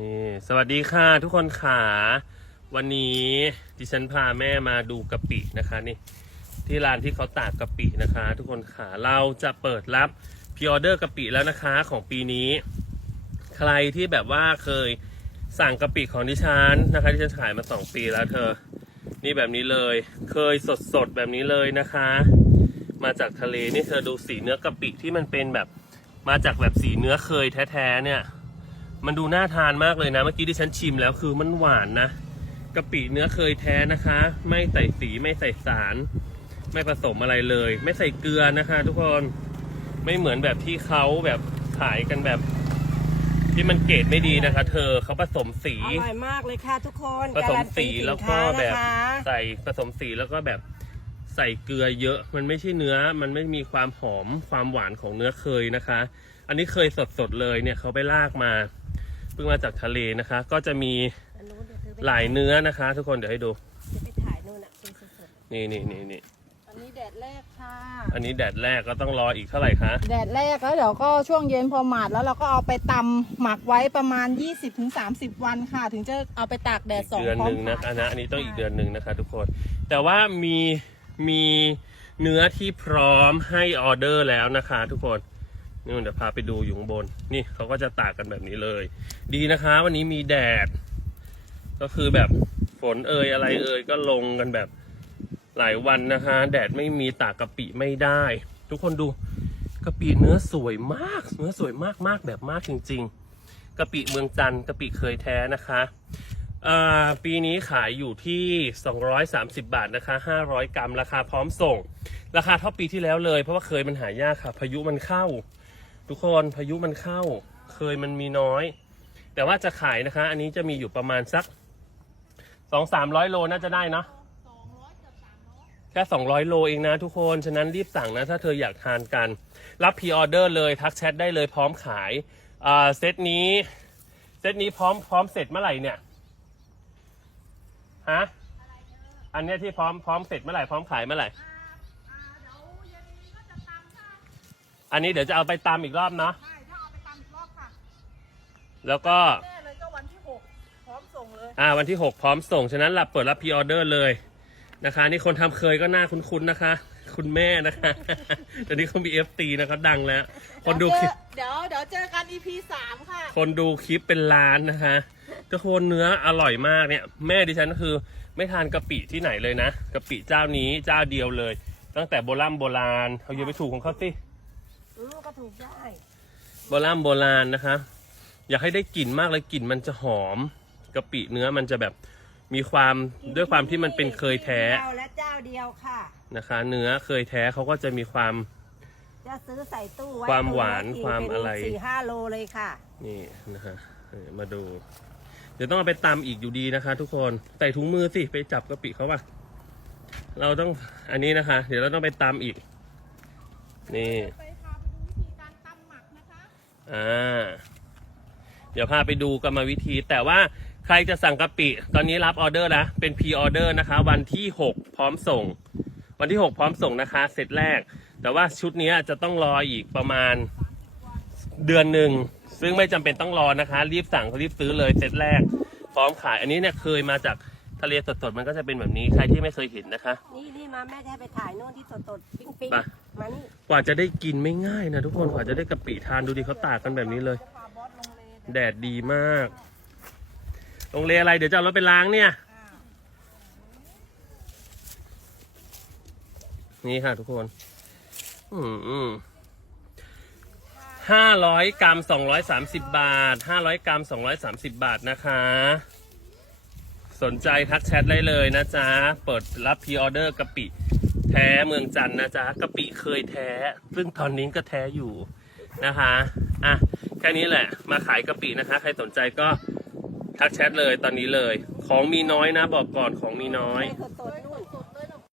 นี่สวัสดีค่ะทุกคนขาวันนี้ดิฉันพาแม่มาดูกะปินะคะนี่ที่ร้านที่เขาตากกะปินะคะ ทุกคนขาเราจะเปิดรับพ r ออเดอร์กะปิแล้วนะคะของปีนี้ ใครที่แบบว่าเคยสั่งกะปิของดิฉันนะคะที่ฉันขายมาสองปีแล้วเธอ นี่แบบนี้เลย เคยสดสดแบบนี้เลยนะคะ มาจากทะเลนี่เธอดูสีเนื้อกะปิที่มันเป็นแบบมาจากแบบสีเนื้อเคยแท้ๆเนี่ย มันดูน่าทานมากเลยนะ เมื่อกี้ที่ฉันชิมแล้วคือมันหวานนะกะปิเนื้อเคยแท้นะคะ ไม่ใส่สีไม่ใส่สาร ไม่ผสมอะไรเลย ไม่ใส่เกลือนะคะ ทุกคนไม่เหมือนแบบที่เขาแบบขายกันแบบ ที่มันเกรดไม่ดีนะคะ เธอเขาผสมสี อร่อยมากเลยค่ะทุกคนผสมการันตีสีแล้วก็สินค้าแบบนะคะ ใส่ผสมสีแล้วก็แบบใส่เกลือเยอะ มันไม่ใช่เนื้อ มันไม่มีความหอมความหวานของเนื้อเคยนะคะ อันนี้เคยสดๆเลยเนี่ยเขาไปลากมา เพิ่งมาจากทะเลนะคะ ก็จะมีอันนู้นเดี๋ยวเธอไปหลายเนื้อนะคะ ทุกคนเดี๋ยวให้ดูจะไปถ่ายนู่นอะเป็นสดนี่นี่นี่นี่ๆอันนี้แดดแรกค่ะ อันนี้แดดแรกก็ต้องรออีกเท่าไหร่คะ แดดแรกแล้วเดี๋ยวก็ช่วงเย็นพอหมาดแล้วเราก็เอาไปตำหมักไว้ประมาณ 20-30 วันค่ะ ถึงจะเอาไปตากแดดสองเดือนพร้อหมนึ่งนะขายอันนะอันนี้ต้องอีกเดือนหนึ่งนะคะ ทุกคน แต่ว่ามีมีเนื้อที่พร้อมให้ออเดอร์แล้วนะคะ ทุกคน นี่เดี๋ยวพาไปดูอยู่ข้างบน นี่เขาก็จะตากกันแบบนี้เลย ดีนะคะ วันนี้มีแดด ก็คือแบบฝนเอ่ยอะไรเอ่ยก็ลงกันแบบหลายวันนะคะ แดดไม่มีตากกะปิไม่ได้ ทุกคนดูกะปิเนื้อสวยมาก เนื้อสวยมากมากแบบมากจริง ๆกะปิเมืองจันทร์กะปิเคยแท้นะคะปีนี้ขายอยู่ที่ 230 บาทนะคะ 500 กรัมราคาพร้อมส่ง ราคาเท่าปีที่แล้วเลยเพราะว่าเคยมันหายากค่ะ พายุมันเข้า ทุกคนพายุมันเข้า เคยมันมีน้อย แต่ว่าจะขายนะคะ อันนี้จะมีอยู่ประมาณสัก2 300โลน่าจะได้เนาะแค่200โลเองนะทุกคน ฉะนั้นรีบสั่งนะ ถ้าเธออยากทานกัน รับพรีออเดอร์เลยทักแชทได้เลยพร้อมขายอ่าเซตนี้เซตนี้พร้อมพร้อมเสร็จเมื่อไหร่เนี่ยฮะอันเนี้ยที่พร้อมพร้อมเสร็จเมื่อไหร่พร้อมขายเมื่อไหร่ อันนี้เดี๋ยวจะเอาไปตามอีกรอบเนาะ ใช่ถ้าเอาไปตำอีกรอบค่ะแล้วก็ แน่เลยก็วันที่6พร้อมส่งเลย อ่าวันที่ 6 พร้อมส่ง ฉะนั้นหลับเปิดรับพรีออเดอร์เลยนะคะ นี่คนทำเคยก็น่าคุ้นๆนะคะ คุณแม่นะคะตอนนี้เขามีเอฟตีนะครับดังแล้ว คนดูคลิปเดี๋ยวเดี๋ยวเจอกัน EP 3ค่ะ คนดูคลิปเป็นล้านนะคะทุกคนเนื้ออร่อยมากเนี่ย แม่ดิฉันก็คือไม่ทานกะปิที่ไหนเลยนะกะปิเจ้านี้เจ้าเดียวเลย ตั้งแต่โบราณโบราณเขาอย่าไปถูกของเขาสิ อืมก็ถูกได้โบราณโบราณนะคะ อยากให้ได้กลิ่นมากเลยกลิ่นมันจะหอมกะปิเนื้อมันจะแบบมีความด้วยความที่มันเป็นเคยแท้เจ้าและเจ้าเดียวค่ะนะคะ เนื้อเคยแท้เขาก็จะมีความ จะซื้อใส่ตู้ไว้ความหวานตู้ไความอะไร เป็นสี่ห้าโลเลยค่ะ นี่นะคะเออมาดู เดี๋ยวต้องเอาไปตำอีกอยู่ดีนะคะ ทุกคนใส่ถุงมือสิไปจับกะปิเขาป่ะเราต้องอันนี้นะคะ เดี๋ยวเราต้องไปตำอีก นี่ ไป อ่าเดี๋ยวพาไปดูกรรมวิธี แต่ว่าใครจะสั่งกะปิ ตอนนี้รับออเดอร์แล้วเป็นพรีออเดอร์นะคะ วันที่ 6 พร้อมส่ง วันที่ 6 พร้อมส่งนะคะเสร็จแรก แต่ว่าชุดนี้จะต้องรออีกประมาณเดือนหนึ่งซึ่งไม่จำเป็นต้องรอนะคะ รีบสั่งรีบซื้อเลยเสร็จแรก พร้อมขายอันนี้เนี่ยเคยมาจากทะเลสดๆมันก็จะเป็นแบบนี้ใครที่ไม่เคยเห็นนะคะ นี่นี่มาแม่จะให้ไปถ่ายนู่นที่สดๆปิ๊งไปๆมานี่ กว่าจะได้กินไม่ง่ายนะทุกคนกว่าจะได้กะปิทานดูดิเขาตากกันแบบนี้เลย แดดดีมากโรงเรียนอะไรเดี๋ยวจะเอารถไปล้างเนี่ย นี่ค่ะทุกคน อืมห้าร้อยกรัมสองร้อยสามสิบบาทห้าร้อยกรัมสองร้อยสามสิบบาทนะคะ สนใจทักแชทได้เลยนะจ๊ะ เปิดรับพรีออเดอร์กะปิ แท้เมืองจันนะจ๊ะกะปิเคยแท้ ซึ่งตอนนี้ก็แท้อยู่นะคะอะแค่นี้แหละ มาขายกะปินะคะ ใครสนใจก็ทักแชทเลยตอนนี้เลย ของมีน้อยนะ บอกก่อนของมีน้อย สด